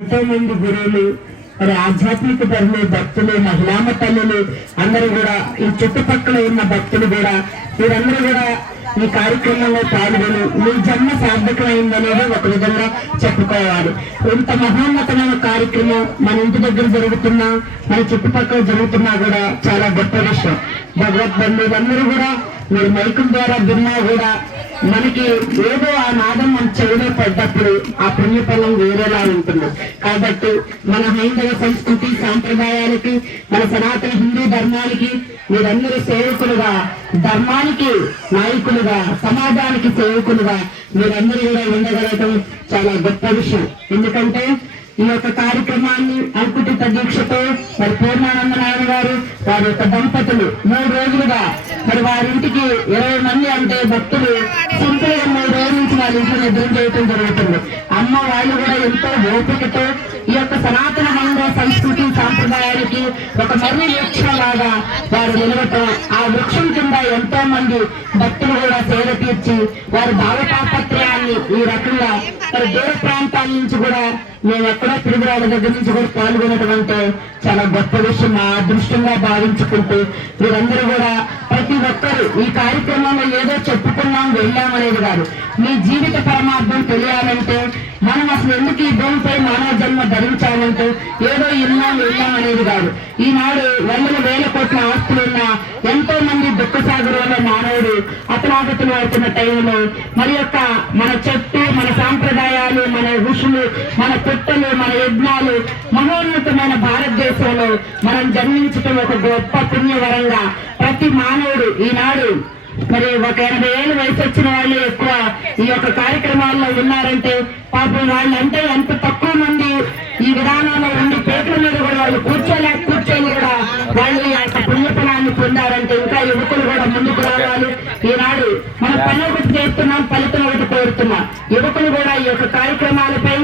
ఎంతో మంది గురువులు, మరి ఆధ్యాత్మిక ధర్మ భక్తులు, మహిళామ తల్లులు అందరూ కూడా, ఈ చుట్టుపక్కల ఉన్న భక్తులు కూడా, వీరందరూ కూడా ఈ కార్యక్రమంలో పాల్గొని మీ జన్మ సార్థకమైందనేది ఒక విధంగా చెప్పుకోవాలి. ఇంత మహోన్నతమైన కార్యక్రమం మన ఇంటి దగ్గర జరుగుతున్నా, మన చుట్టుపక్కల జరుగుతున్నా కూడా చాలా గొప్ప విషయం. భగవద్బంధువులందరూ కూడా మీరు మైకుల ద్వారా విన్నా కూడా మనకి ఏదో ఆ నాదం మన చెవిలో పడ్డప్పుడు ఆ పుణ్యఫలం వేరేలా ఉంటుంది. కాబట్టి మన హైందవ సంస్కృతి సాంప్రదాయాలకి, మన సనాతన హిందూ ధర్మానికి మీరందరూ సేవకులుగా, ధర్మానికి నాయకులుగా, సమాజానికి సేవకులుగా మీరందరూ కూడా ఉండగలగడం చాలా గొప్ప విషయం. ఎందుకంటే ఈ యొక్క కార్యక్రమాన్ని అంకుటిత దీక్షతో మరి పూర్ణానంద నాయన గారు వారి యొక్క దంపతులు 3 రోజులుగా మరి వారింటికి 20 మంది అంటే భక్తులు సింపుల్ గా 3 రోజుల నుంచి వాళ్ళ ఇంట్లో నిద్ర చేయడం జరుగుతుంది. అమ్మ వాళ్ళు కూడా ఎంతో ఓపికతో ఈ యొక్క సనాతన హైందవ సంస్కృతి సాంప్రదాయానికి ఒక మర్రి వృక్షంలాగా వారు నిలవటం, ఆ వృక్షం కింద ఎంతో మంది భక్తులు కూడా సేవ తీర్చి వారి భావతాపత్రయాన్ని ఈ రకంగా మరి దూర ప్రాంతాల నుంచి కూడా మేము ఎక్కడో తిరుగురాళ్ళ దగ్గర నుంచి కూడా పాల్గొనడం అంటే చాలా గొప్ప విషయం. మా అదృష్టంగా భావించుకుంటూ మీరందరూ కూడా ప్రతి ఒక్కరు ఈ కార్యక్రమంలో ఏదో చెప్పుకున్నాం వెళ్ళామనేది కాదు. మీ జీవిత పరమార్థం తెలియాలంటే మనం అసలు ఎందుకు ఈ భూమిపై మానవ జన్మ ధరించాలంటే ఏదో ఇన్నాం వెళ్ళామనేది కాదు. ఈనాడు వేల కోట్ల ఆస్తులున్న ఎంతో మంది దుఃఖ సాగరంలో మానవుడు అతలాగతులు అవుతున్న టైంలో మరి యొక్క మన చెట్టు, మన సాంప్రదాయాలు, మన ఋషులు, మన పుట్టలు, మన యజ్ఞాలు, మహోన్నతమైన భారతదేశంలో మనం జన్మించటం ఒక గొప్ప పుణ్యవరంగా ప్రతి మానవుడు ఈనాడు మరి ఒక 80 ఏళ్ళ వయసు వచ్చిన వాళ్ళు ఎక్కువ ఈ యొక్క కార్యక్రమాల్లో ఉన్నారంటే పాపం వాళ్ళంటే ఎంత తక్కువ మంది ఈ విధానంలో ఉండి పేటల మీద కూడా వాళ్ళు కూర్చొని కూడా వాళ్ళు ఈ యొక్క పుణ్యఫలాన్ని పొందారంటే ఇంకా యువకులు కూడా ముందుకు రావాలి. ఈనాడు మనం పని ఒకటి చేస్తున్నాం, ఫలితం ఒకటి కోరుతున్నాం. యువకులు కూడా ఈ యొక్క కార్యక్రమాలపై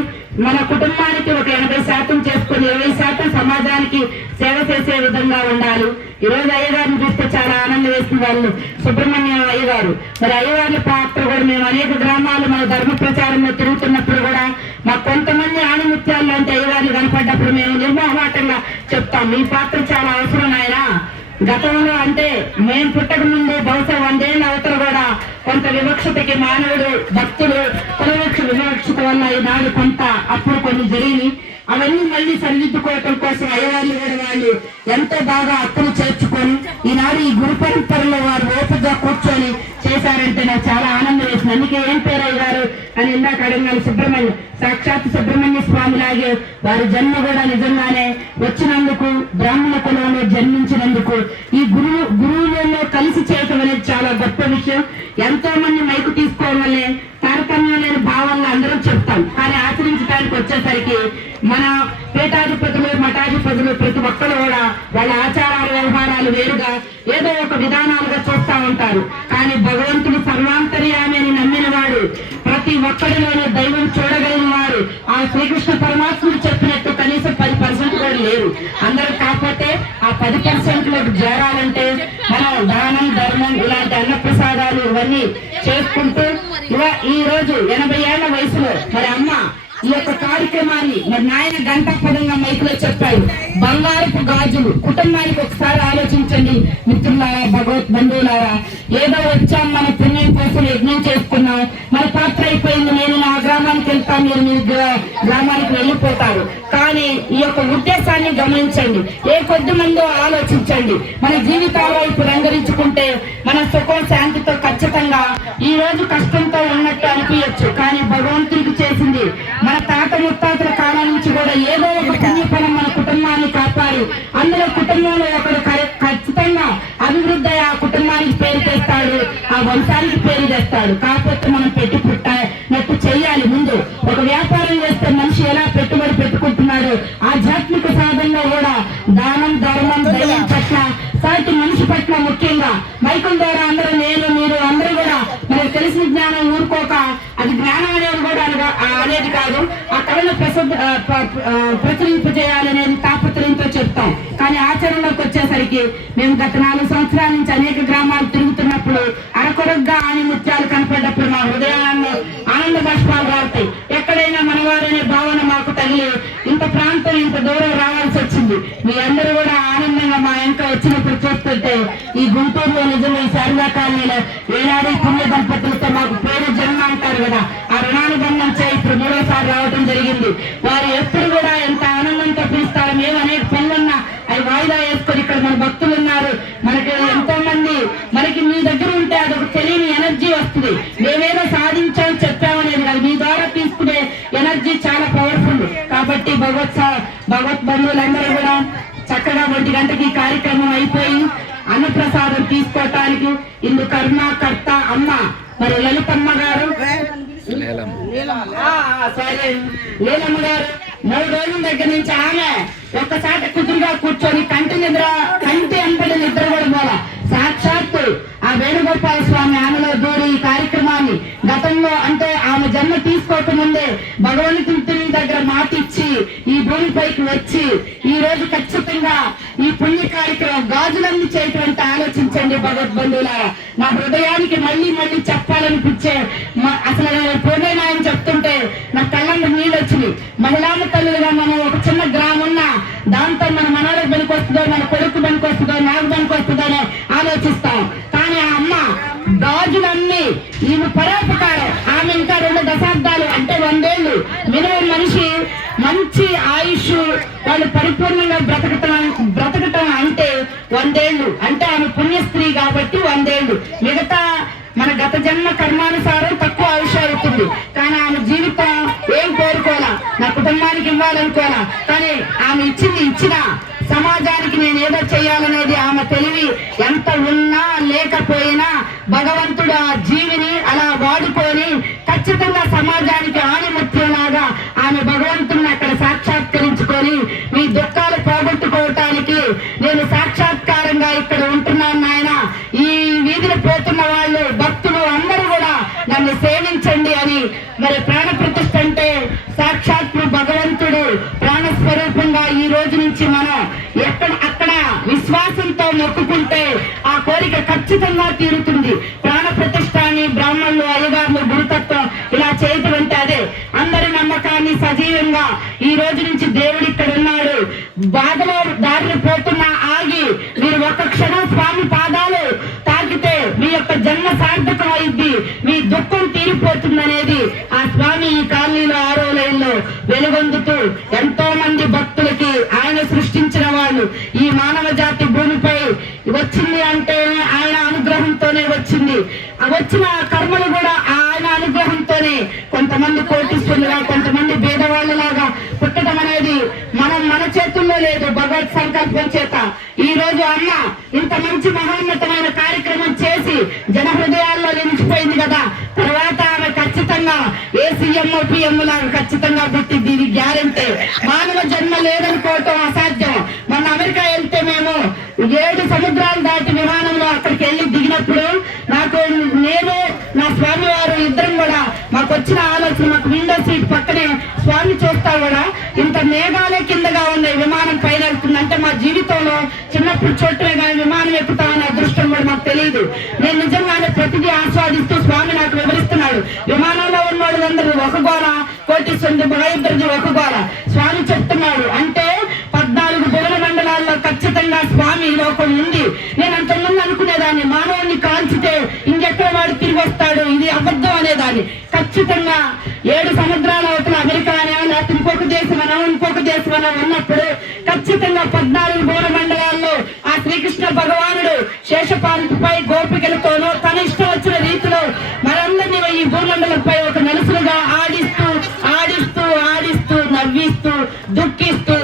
మన కుటుంబానికి ఒక 80% చేసుకుని 20% సమాజానికి సేవ చేసే విధంగా ఉండాలి. ఈ రోజు అయ్యగారిని చూస్తే చాలా ఆనందం వేస్తుంది. వాళ్ళు సుబ్రహ్మణ్యం అయ్యగారు, మరి అయ్యగారి పాత్ర కూడా మేము అనేక గ్రామాలు మన ధర్మ ప్రచారంలో తిరుగుతున్నప్పుడు కూడా మాకు కొంతమంది ఆణిముత్యాలు అంటే అయ్యగారిని కనపడ్డప్పుడు మేము నిర్మోహమాటంగా చెప్తాం, మీ పాత్ర చాలా అవసరం ఆయన. గతంలో అంటే మేము పుట్టక ముందు బహుశా 100 ఏళ్ళ అవతల కూడా కొంత వివక్షతకి మానవుడు భక్తులు వివక్షత వల్ల ఈనాడు కొంత అప్పుడు కొన్ని జరిగి అవన్నీ మళ్ళీ సరిదిద్దుకోవటం కోసం అయ్యవాళ్ళు కూడా వాళ్ళు ఎంతో బాగా అప్పులు చేర్చుకొని ఈనాడు ఈ గురు పరంపరలో వారు ఓపికగా కూర్చొని చేశారంటే నాకు చాలా ఆనందం వేసింది. అందుకే ఏం పేరు అయ్యారు అని ఇందాక అడగాలి. సుబ్రహ్మణ్యం, సాక్షాత్ సుబ్రహ్మణ్య స్వామి లాగే వారి జన్మ కూడా నిజంగానే వచ్చినందుకు, బ్రాహ్మణ కులంలో జన్మించినందుకు ఈ గురువులలో కలిసి చేయటం అనేది చాలా గొప్ప విషయం. ఎంతో మంది మైకు తీసుకోవడం వల్లే తారతమ్యం లేని భావనలు అందరం చెప్తాం, కానీ ఆచరించడానికి వచ్చేసరికి మన పీఠాధిపతులు, మఠాధిపతులు ప్రతి ఒక్కరు కూడా వాళ్ళ ఆచారాలు, వ్యవహారాలు వేరుగా ఏదో ఒక విధానాలుగా చూస్తూ ఉంటారు. కానీ భగవంతుడు సర్వాంతర్యామి అని నమ్మిన వాడు, ప్రతి ఒక్కరిలోనే దైవం చూడగలిగిన వారు, ఆ శ్రీకృష్ణ పరమాత్ముడు చెప్పినట్టు కనీసం 10% కూడా లేరు. అందరూ కాకపోతే ఆ 10%లోకి చేరాలంటే మనం దానం, ధర్మం, ఇలాంటి అన్నప్రసాదాలు ఇవన్నీ చేసుకుంటూ ఈ రోజు 80 ఏళ్ల వయసులో మరి అమ్మ ఈ యొక్క కార్యక్రమాన్ని మరి నాయన గంటాపదంగా మైకులో చెప్పారు. బంగారపు గాజులు కుటుంబానికి ఒకసారి ఆలోచించండి మిత్రులారా, భగవత్ బంధువులారా. ఏదో వచ్చాం మన పుణ్యం కోసం యజ్ఞం చేసుకున్నాం, మన పాత్ర అయిపోయింది, నేను నా గ్రామానికి వెళ్తాను, మీరు మీ గ్రామానికి వెళ్ళిపోతారు. కానీ ఈ యొక్క ఉద్దేశాన్ని గమనించండి, ఏ కొద్ది మందో ఆలోచించండి. మన జీవితాల వైపు రంగరించుకుంటే మన సుఖం శాంతితో ఖచ్చితంగా ఈ రోజు కష్టంతో ఉన్నట్టు అనిపించచ్చు. కానీ భగవంతుడికి చేసింది మన తాత ముత్తాతల కాలం నుంచి కూడా ఏదో ఒక పుణ్యఫలం మన కుటుంబాన్ని కాపాడి అందులో కుటుంబంలో ఒకరు ఖచ్చితంగా అభివృద్ధి ఆ కుటుంబానికి పేరు తెస్తాడు, ఆ వంశానికి పేరు తెస్తాడు. కాకపోతే మనం పుట్టినట్టు చెయ్యాలి. ముందు ఒక వ్యాపారం చేస్తే మనిషి ఎలా పెట్టుబడి పెట్టుకుంటున్నాడు, ఆధ్యాత్మిక సాధనలో కూడా దానం, ధర్మం, దైవం పట్ల, సాటి మనిషి పట్ల ముఖ్యంగా మైకుల ద్వారా అందరూ నేను మీరు అందరూ కూడా మనకు తెలిసిన జ్ఞానం ఊరుకోక అది జ్ఞానం అనేది కూడా అనేది కాదు. ఆ కళను ప్రచురింపజేయాలనేది తాపత్రయంతో చెప్తాం. కానీ ఆచరణలోకి వచ్చేసరికి మేము గత 4 సంవత్సరాల నుంచి అనేక గ్రామాలు తిరుగుతున్నప్పుడు అరకొరగ్గా ఆణిముత్యాలు కనపడ్డప్పుడు మా హృదయాల్లో ఆనంద బాష్పాలు రావుతాయి. ఎక్కడైనా మనవారనే భావన మాకు తగిలి ఇంత ప్రాంతం ఇంత దూరం రావాల్సి వచ్చింది. మీ అందరూ కూడా ఆనందంగా మా వెంక వచ్చినప్పుడు చూస్తుంటే ఈ గుంటూరులో నిజంగా ఈ శారదా కాలనీలో ఏనాడు పుణ్య దంపతులతో మాకు పేరు జన్మ అంటారు కదా, ఆ రుణానుబంధం ఇప్పుడు 3వ సారి రావడం జరిగింది. వారు ఎప్పుడు కూడా ఎంత ఆనందంతో పిలుస్తారు. మేము అనేక పనులున్నా అవి వాయిదా వేసుకొని ఇక్కడ మన భక్తులు ఉన్నారు. మనకి ఎంతో మంది మనకి మీ దగ్గర ఉంటే అదొక తెలియని ఎనర్జీ వస్తుంది. మేమేదో సాధించాం చెప్పామనేది కాదు, మీ ద్వారా తీసుకునే ఎనర్జీ చాలా పవర్ఫుల్. కాబట్టి భగవత్ బంధువులందరూ కూడా చక్కగా 1 గంటకి ఈ కార్యక్రమం అయిపోయి అన్నప్రసాదం తీసుకోవటానికి ఇందు కర్త అమ్మ మరి లలితమ్మ గారు, లీలమ్మ గారు 3 రోజుల దగ్గర నుంచి ఆమె ఒక్కసారి కుదురుగా కూర్చొని కంటి అంబడి నిద్ర కూడా పోలా. సాక్షాత్తు ఆ వేణుగోపాల స్వామి ఆమెలో దూరి ఈ కార్యక్రమాన్ని గతంలో అంటే ఆమె జన్మ తీసుకోకముందే భగవంతుని దగ్గర మాటిచ్చి ఈ భూమిపైకి వచ్చి ఈ రోజు ఖచ్చితంగా ఈ పుణ్య కార్యక్రమం గాజులన్నీ చేయటం ఆలోచించండి భగవద్బంధువులారా. నా హృదయానికి మళ్ళీ మళ్ళీ చెప్పాలనిపించే అసలు పూర్ణనాయన చెప్తుంటే నా కళ్ళంలో నీళ్ళు వచ్చినాయి. మహిళామ తల్లులుగా మనం ఒక చిన్న గ్రామం ఉన్నా దాంతో మన మనవలకు పనికొస్తుందో, మన కొడుకు పనికొస్తుందో, నాకు పనికొస్తుందో అని ఆలోచిస్తాం. కానీ ఆ అమ్మ గాజులన్నీ ఈమె పరోపకారం. ఆమె ఇంకా 2 దశాబ్దాలు అంటే 100 ఏళ్ళు మినిమం మనిషి మంచి ఆయుష్ వాళ్ళు పరిపూర్ణంగా బ్రతకటం అంటే 100 ఏళ్ళు అంటే ఆమె పుణ్యస్త్రీ కాబట్టి 100 ఏళ్ళు. మిగతా మన గత జన్మ కర్మానుసారం తక్కువ ఆయుష్ అవుతుంది. కానీ ఆమె జీవితం ఏం కోరుకోవాలా, నా కుటుంబానికి ఇవ్వాలనుకోవాలా. కానీ ఆమె ఇచ్చిన సమాజానికి నేను ఏదో చేయాలనేది ఆమె తెలివి ఎంత ఉన్నా లేకపోయినా భగవంతుడు ఆ జీవిని అలా వాడుకొని ఖచ్చితంగా సమాజానికి ఆణిముత్యంలాగా ఆమె భగవంతుడిని అక్కడ సాక్షాత్కరించుకొని మీ దుఃఖాలు పోగొట్టుకోవటానికి నేను సాక్షాత్కారంగా ఇక్కడ ఉంటున్నాను నాయన. ఈ వీధిని పోతున్న వాళ్ళు భక్తులు అందరూ కూడా నన్ను సేవించండి అని మరి ప్రాణ ప్రతిష్ఠ అంటే సాక్షాత్ భగవంతుడు ప్రాణస్వరూపంగా ఈ రోజు నుంచి మనం అక్కడ విశ్వాసంతో మొక్కుకుంటే ఆ కోరిక ఖచ్చితంగా తీరుతుంది. ప్రాణ ప్రతిష్ఠ అని బ్రాహ్మణులు, అయ్యగారులు, గురుతత్వం ఇలా చేయటం అంటే అదే. అందరి నమ్మకాన్ని సజీవంగా ఈ రోజు నుంచి దేవుడు ఇక్కడ ఉన్నాడు. బాధలో దారిని పోతున్నా ఆగి మీరు ఒక్క క్షణం స్వామి పాదాలు తాకితే మీ యొక్క జన్మ సార్థకం అయింది, మీ దుఃఖం తీరిపోతుందనేది ఆ స్వామి ఈ కాలనీలో 6వ లైన్లో వెలుగొందుతూ ఎంతో మంది భక్తులకి ఆయన సృష్టించిన వాళ్ళు ఈ మానవ జాతి భూమిపై వచ్చింది అంటే ఆయన అనుగ్రహంతోనే వచ్చింది. వచ్చిన కర్మలు కూడా ఆయన అనుగ్రహంతోనే కొంతమంది కోటిస్తులుగా, కొంతమంది భేదవాళ్ళలాగా పుట్టడం అనేది మన చేతుల్లో లేదు, భగవత్ సంకల్పం చేత. ఈ రోజు అమ్మ ఇంత మంచి మహోన్నతమైన కార్యక్రమం చేసి జన హృదయాల్లో నిలిచిపోయింది కదా. తర్వాత ఆమె ఖచ్చితంగా ఏ సీఎం పిఎం లాగా ఖచ్చితంగా పుట్టి దీని గ్యారెంటీ. మానవ జన్మ లేదనుకోవటం అసాధ్యం. మన అమెరికా వెళ్తే మేము 7 సముద్రాలు దాటి విమానంలో అక్కడికి వెళ్ళి దిగినప్పుడు నేను నా స్వామి వారు ఇద్దరం కూడా మాకు వచ్చిన ఆలోచన, మాకు విండో సీట్ పక్కనే స్వామి చూస్తా కూడా ఇంత మేఘాలే కిందగా ఉన్నాయి, విమానం పైన వెళ్తుంది అంటే మా జీవితంలో చిన్నప్పుడు చూడటమే కానీ విమానం ఎక్కుతామనే అదృష్టం కూడా మాకు తెలియదు. నేను నిజంగానే ప్రతిదీ ఆస్వాదిస్తూ స్వామి నాకు వివరిస్తున్నాడు. విమానంలో ఉన్న వాళ్ళందరూ ఒక గోళ, కోటీశ్వరుడు మహేంద్రుడు ఒక గోళ. స్వామి చెప్తున్నాడు అంటే 14 భువన మండలాల్లో ఖచ్చితంగా స్వామి లోకం ఉంది. నేను అంతకుముందు అనుకునేదాన్ని మానవుని కాల్చితే ఇంకెక్కడ వాడు తిరిగి వస్తాడు, ఇది అబద్ధం అనేదాన్ని. ఖచ్చితంగా 7 సముద్రాల అవతల అమెరికా అనే లేకపోతే ఇంకొక దేశం ఉన్నప్పుడు ఖచ్చితంగా 14 భువన మండలాల్లో ఆ శ్రీకృష్ణ భగవానుడు శేషపాంపై గోపికలతోనూ తన ఇష్టం వచ్చిన రీతిలో మనందరినీ ఈ భూమండలంపై ఒక నలుసులుగా ఆడిస్తూ నవ్విస్తూ దుఃఖిస్తూ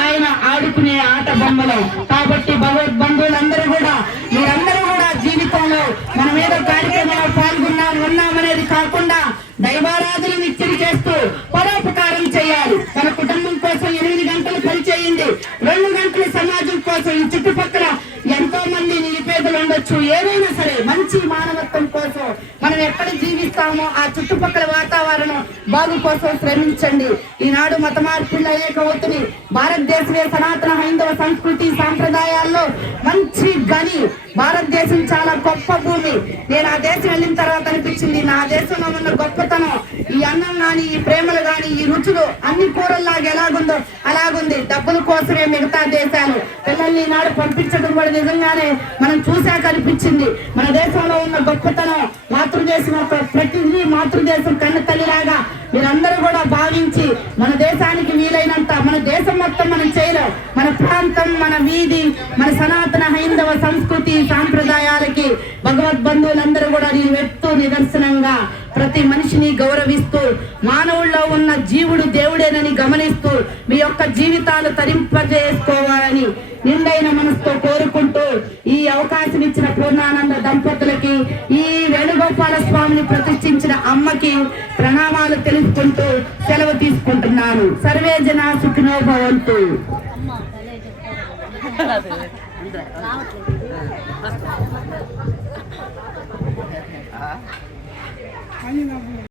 ఆయన ఆడుకునే ఆట బొమ్మలు. కాబట్టి భగవద్బంధువులందరూ కూడా మీరందరూ కూడా జీవితంలో మనం ఏదో కార్యక్రమంలో ఉన్నామనేది కాకుండా దైవారాధన నిత్యం చేస్తూ పరోపకారం చేయాలి. మన కుటుంబం కోసం 8 గంటలు పనిచేయండి, 2 గంటలు సమాజం కోసం. ఈ చుట్టుపక్కల ఎంతో మంది నిరుపేదలు ఉండొచ్చు, ఏదైనా సరే మంచి మానవత్వం కోసం మనం ఎక్కడ జీవిస్తామో ఆ చుట్టుపక్కల వాతావరణం బాగు కోసం శ్రమించండి. ఈనాడు మత మార్పులు అనేక అవుతున్నాయి. భారతదేశమే సనాతన హైందవ సంస్కృతి సాంప్రదాయాల్లో మంచి గని. భారతదేశం చాలా గొప్ప భూమి. నేను ఆ దేశం వెళ్ళిన తర్వాత అనిపించింది నా దేశంలో ఉన్న గొప్పతనం, ఈ అన్నం గాని, ఈ ప్రేమలు గాని, ఈ రుచులు అన్ని కూరల్లాగా ఎలాగుందో అలాగుంది. డబ్బుల కోసమే మిగతా దేశాలు పిల్లల్ని ఈనాడు పంపించడం కూడా నిజంగానే మనం చూశాక అనిపించింది. మన దేశంలో ఉన్న గొప్పతనం, మాతృదేశం యొక్క ప్రతిదీ మాతృదేశం కన్న తల్లిలాగా మీరందరూ కూడా భావించి మన దేశానికి వీలైనంత, మన దేశం మొత్తం మనం చేయలేం, మన ప్రాంతం, మన వీధి, మన సనాతన హైందవ సంస్కృతి సాంప్రదాయాలకి భగవద్బంధువులందరూ కూడా నిలువెత్తు నిదర్శనంగా ప్రతి మనిషిని గౌరవిస్తూ మానవుల్లో ఉన్న జీవుడు దేవుడేనని గమనిస్తూ మీ యొక్క జీవితాలు తరింపజేసుకోవాలని నిండైన మనసుతో కోరుకుంటూ ఈ అవకాశం ఇచ్చిన పూర్ణానంద దంపతులకి, ఈ వేణుగోపాల స్వామిని ప్రతిష్ఠించిన అమ్మకి ప్రణామాలు తెలుపుకుంటూ సెలవు తీసుకుంటున్నాను. సర్వే జన సుఖినో భవంతు. Ayun